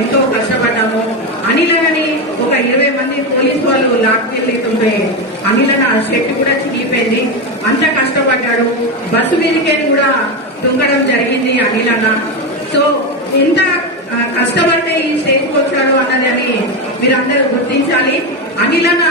ఎంతో కష్టపడ్డాము. అనిలనని ఒక 20 మంది పోలీసు వాళ్ళు లాక్కెళ్తుంటే అనిలన షెట్ కూడా చిరిగిపోయింది. అంత కష్టపడ్డాడు. బస్సు మీదకే కూడా తుంగడం జరిగింది అనిలన్న. సో ఎంత కష్టపడితే ఈ స్టేజ్కి వచ్చాడు అన్నది అని మీరందరూ గుర్తించాలి. అనిలన్న